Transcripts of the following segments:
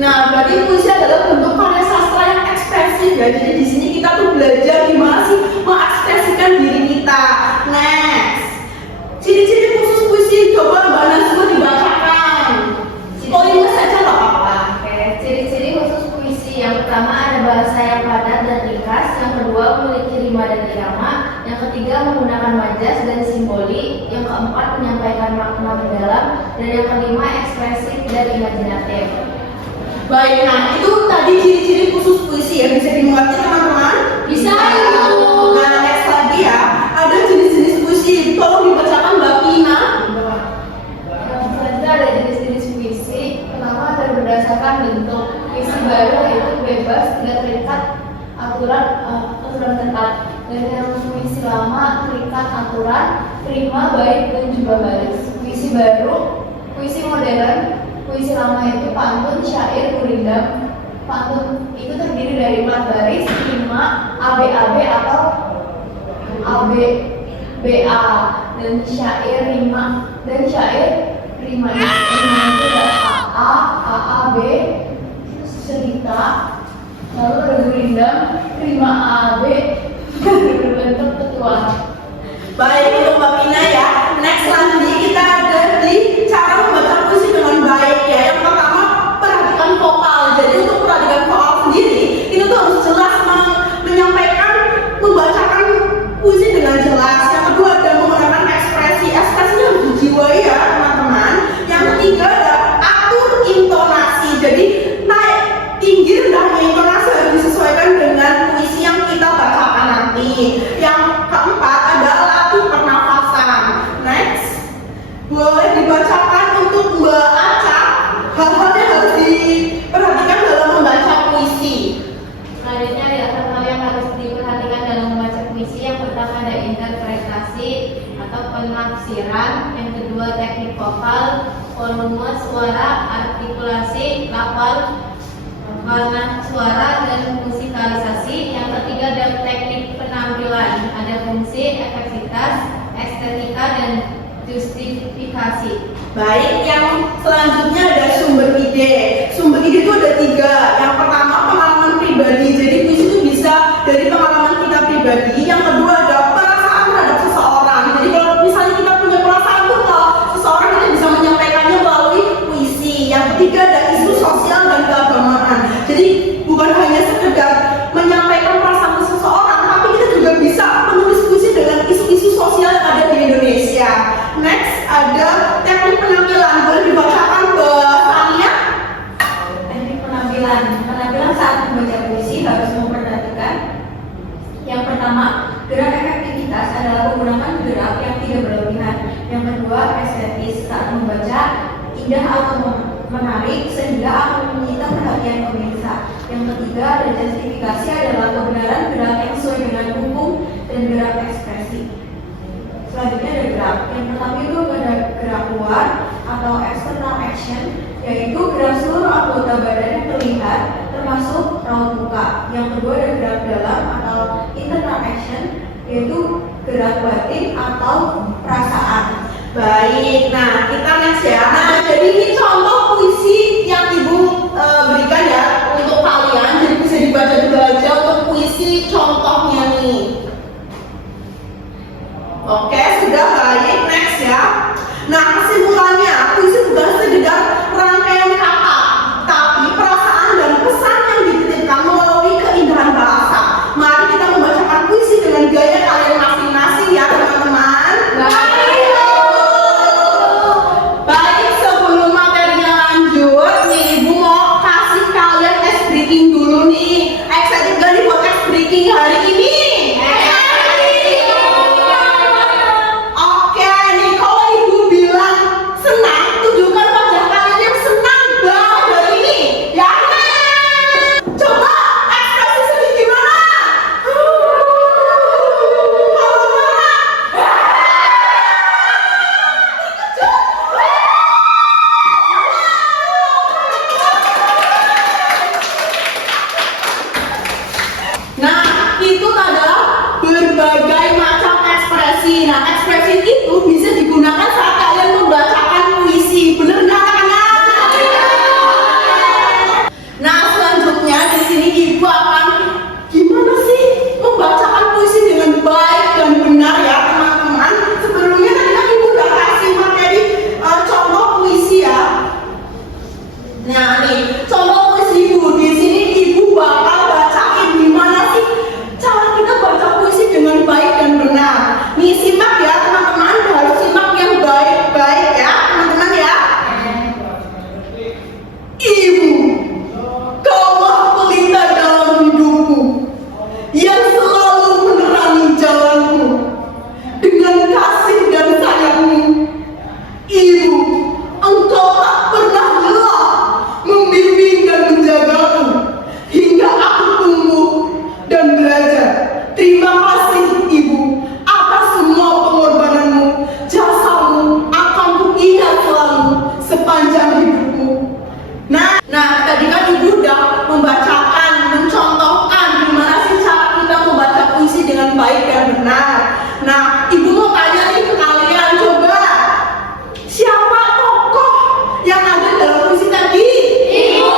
Nah, berarti puisi adalah bentuk karya sastra yang ekspresif ya. Jadi di sini kita tuh belajar gimana sih mengekspresikan diri kita. Next, ciri-ciri khusus puisi, coba Mbak Nazma dibacakan. Poinnya saja nggak apa-apa. Oke, ciri-ciri khusus puisi yang pertama ada bahasa yang padat dan ringkas, yang kedua memiliki rima dan irama, yang ketiga menggunakan majas dan simbolik, yang keempat menyampaikan makna mendalam, dan yang kelima ekspresif dan imajinatif. Baik, nah itu tadi ciri-ciri khusus puisi ya, bisa dimengerti teman-teman? Bisa. Nah, next lagi ya, ada jenis-jenis puisi. Tolong dibacakan Mbak Pina. Yang selanjutnya ada jenis-jenis puisi. Pertama ada berdasarkan bentuk. Puisi baru yaitu bebas, tidak terikat aturan ketat. Dan yang puisi lama terikat aturan, rima, bait dan juga baris. Puisi baru, puisi modern. Puisi lama itu pantun, syair, gurindam. Pantun itu terdiri dari 4 baris, rima, ABAB atau ABBA, dan syair rima itu ada AA, AAB, cerita, lalu ada gurindam, rima AB berbentuk petualang. Baik, untuk Mbak Pina ya. Next selanjutnya kita ada di cara membaca puisi dengan baik ya. Yang pertama, perhatikan vokal. Jadi untuk perhatikan vokal sendiri, itu tuh harus jelas menyampaikan, membacakan puisi dengan jelas. Yang kedua ada menggunakan ekspresi. Ekspresinya harus dijiwai ya teman-teman. Yang ketiga ada atur intonasi. Jadi naik tinggi rendahnya intonasi harus disesuaikan dengan puisi yang kita bacakan nanti. Yang keempat ada latih pernafasan. Next, boleh dibacakan untuk Mbak Aca hal-hal yang harus diperhatikan dalam membaca puisi. Selanjutnya ada hal yang harus diperhatikan dalam membaca puisi. Yang pertama ada interpretasi atau penafsiran, yang kedua teknik vokal, volume suara, artikulasi, lafal, warna suara, dan musikalisasi. Yang ketiga ada teknik penampilan, ada fungsi, efektivitas, estetika, dan justifikasi. Baik, yang selanjutnya ada sumber ide. Sumber ide itu ada 3. Yang pertama pengalaman pribadi. Jadi puisi itu bisa dari pengalaman kita pribadi. Yang kedua ada perasaan terhadap seseorang. Jadi kalau misalnya kita punya perasaan tuh kalau seseorang, kita bisa menyampaikannya melalui puisi. Yang ketiga ada isu sosial dan keagamaan. Jadi bukan hanya sekedar menyampaikan perasaan seseorang, tapi kita juga bisa menulis puisi dengan isu-isu sosial yang ada di Indonesia. Next ada teknik penampilan. Boleh dibacakan ke Tania? Teknik penampilan saat membaca puisi harus memperhatikan. Yang pertama, gerak efektivitas adalah menggunakan gerak yang tidak berlebihan. Yang kedua, estetis saat membaca indah atau menarik sehingga akan menyita perhatian pemirsa. Yang ketiga, ada justifikasi adalah kebenaran gerak yang sesuai dengan hukum dan gerak ekspresi. Selanjutnya ada gerak. Yang pertama itu ada gerak luar atau external action, yaitu gerak seluruh anggota badan yang terlihat termasuk raut muka. Yang kedua ada gerak dalam atau internal action, yaitu gerak batin atau perasaan. Baik, nah kita next ya. Nah, jadi ini contoh puisi yang Ibu berikan ya untuk kalian. Jadi bisa dibaca dulu aja untuk puisi contohnya nih. Oke, sudah baik. Next ya. Nah, kesimpulannya, puisi bukan sekedar rangkaian kata, tapi perasaan dan pesan yang dititipkan melalui keindahan bahasa. Mari kita membacakan puisi dengan gaya kalian masing-masing ya teman-teman. Baik, sebelum materinya Nah nih, contoh puisi ibu di sini ibu bakal bacain gimana sih cara kita baca puisi dengan baik dan benar. Nih simak ya teman-teman, harus simak yang baik-baik ya teman-teman ya. Ibu, kaulah pelita dalam hidupku yang selalu menerangi jalanku dengan kasih dan sayangmu. Ibu, engkau tak pernah lelah membimbing dan menjagaku hingga aku tumbuh dan belajar. Terima kasih Ibu atas semua pengorbananmu. Jasamu akan kuingat selalu sepanjang hidupku. Nah, tadi kan Ibu udah membacakan, mencontohkan gimana sih cara kita membaca puisi dengan baik dan benar. Nah, Ibu mau tanya nih ke kalian, coba siapa tokoh yang ada dalam puisi tadi? Ibu.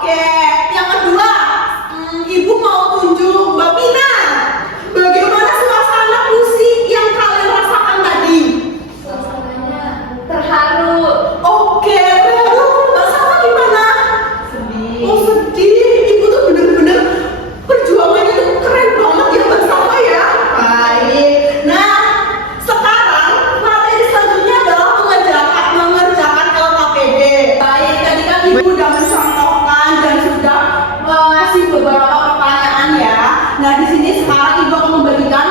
Oke, yang kedua, Ibu mau tunjuk Mbak Pina. Bagaimana suasana puisi yang kalian rasakan tadi? Suasananya terharu. Oke, baru Mbak Salma gimana? Sedih. Oh sedih, Ibu tuh bener-bener perjuangannya tuh keren banget ya Mbak Salma ya. Baik. Nah, sekarang materi selanjutnya adalah mengerjakan LKPD. Baik, tadi kan Ibu udah mencontohkan dan sudah mengasih beberapa pertanyaan ya. Nah, di sini sekarang Ibu akan memberikan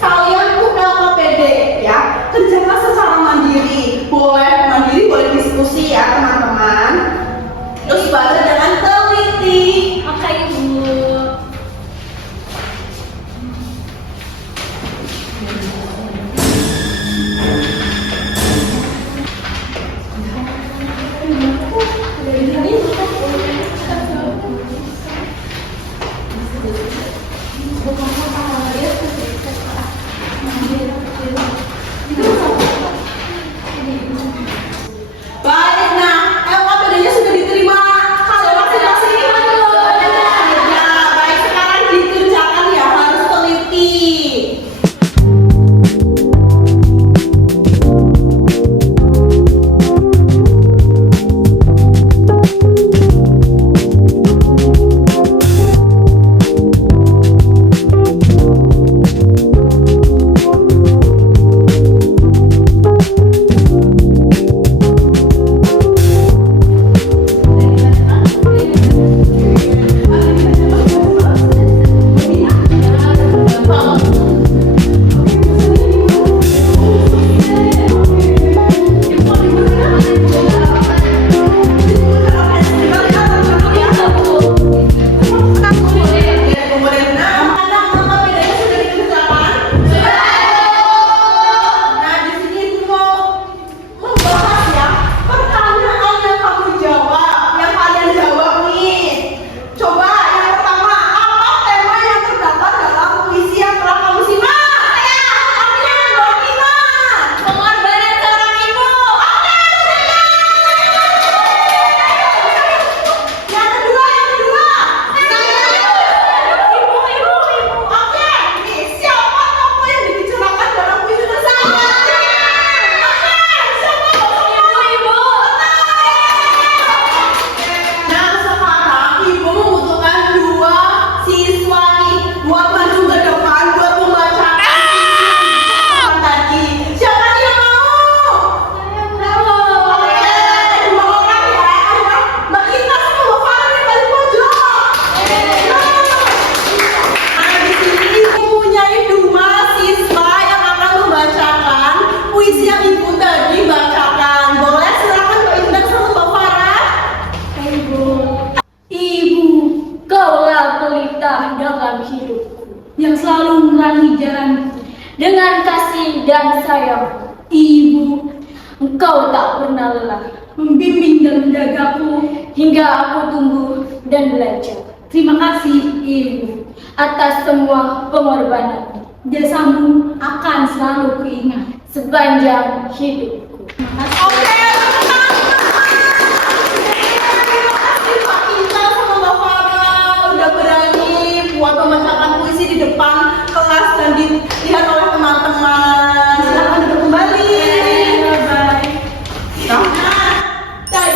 kalian tuh LKPD ya. Kerjakan secara mandiri, boleh diskusi ya teman-teman. Terus baca dengan teliti. Oke, Ibu. Baik, nah LKPD-nya sudah diterima kalian masing-masing. Nah, baik sekarang dikerjakan ya, harus teliti. yang selalu menerangi jalanku dengan kasih dan sayang. Ibu, engkau tak pernah lelah membimbing dan menjagaku hingga aku tumbuh dan belajar. Terima kasih Ibu atas semua pengorbanan. Jasamu akan selalu kuingat sepanjang hidupku. Terima kasih. Oke, Pak Intan sama Mbak Farah udah berani buat membacakan puisi di depan kelas dan dilihat oleh teman-teman. Silakan duduk kembali. Bye. Nah, tadi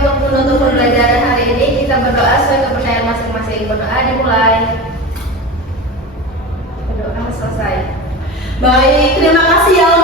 untuk menutup pembelajaran hari ini kita berdoa sesuai kepercayaan masing-masing. Berdoa dimulai. Berdoa selesai. Baik, terima kasih ya